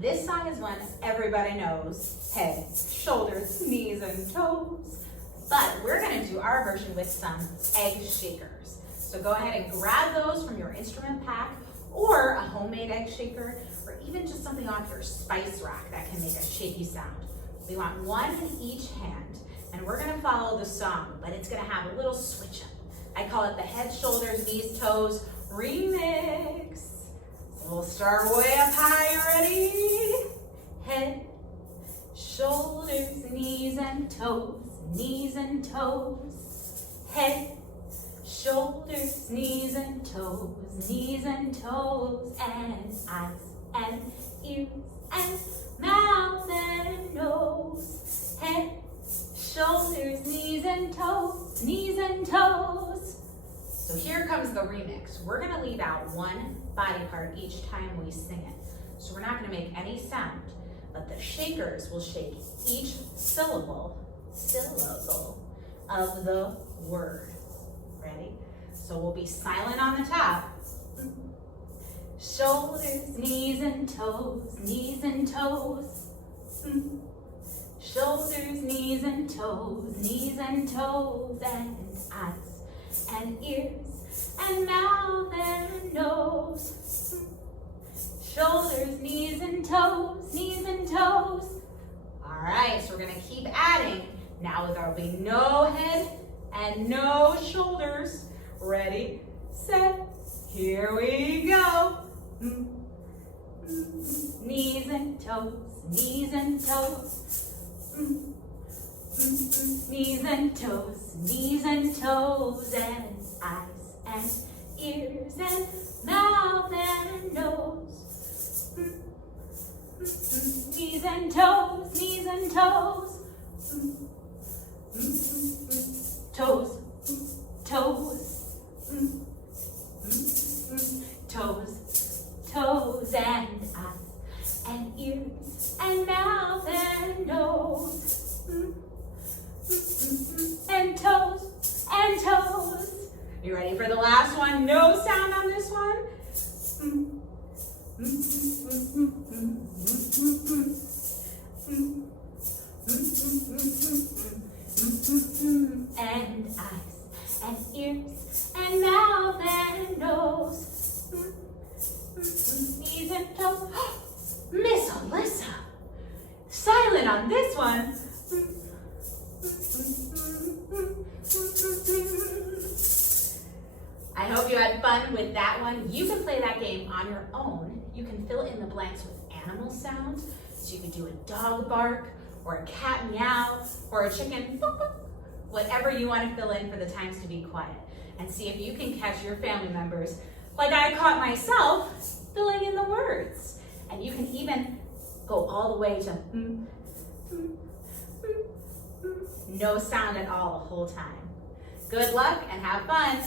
This song is one everybody knows. Head, shoulders, knees, and toes. But we're gonna do our version with some egg shakers. So go ahead and grab those from your instrument pack or a homemade egg shaker, or even just something off your spice rack that can make a shaky sound. We want one in each hand, and we're gonna follow the song, but it's gonna have a little switch up. I call it the head, shoulders, knees, toes remix. So we'll start way up high, you ready? Head, shoulders, knees and toes, knees and toes. Head, shoulders, knees and toes, knees and toes, and eyes and ears and mouth and nose. Head, shoulders, knees and toes, knees and toes. So here comes the remix. We're gonna leave out one body part each time we sing it. So we're not gonna make any sound, but the shakers will shake each syllable of the word. Ready? So we'll be silent on the top. Shoulders, knees and toes, knees and toes. Shoulders, knees and toes, knees and toes, and eyes and ears and mouth and nose. Shoulders, knees and toes, knees and toes. All right, so we're gonna keep adding. Now there'll be no head and no shoulders. Ready, set, here we go. Knees and toes, knees and toes. Knees and toes, knees and toes, and eyes and ears and mouth and nose. Knees and toes, knees and toes. Toes, toes, toes, toes, and eyes and ears and mouth and nose. And toes, and toes. You ready for the last one? No sound on this one. And eyes and ears and mouth and nose. Knees and toes. Miss Alyssa, silent on this one. I hope you had fun with that one. You can play that game on your own. You can fill in the blanks with animal sounds. So you can do a dog bark, or a cat meow, or a chicken boop, boop, whatever you want to fill in for the times to be quiet. And see if you can catch your family members, like I caught myself, filling in the words. And you can even go all the way to no sound at all the whole time. Good luck and have fun.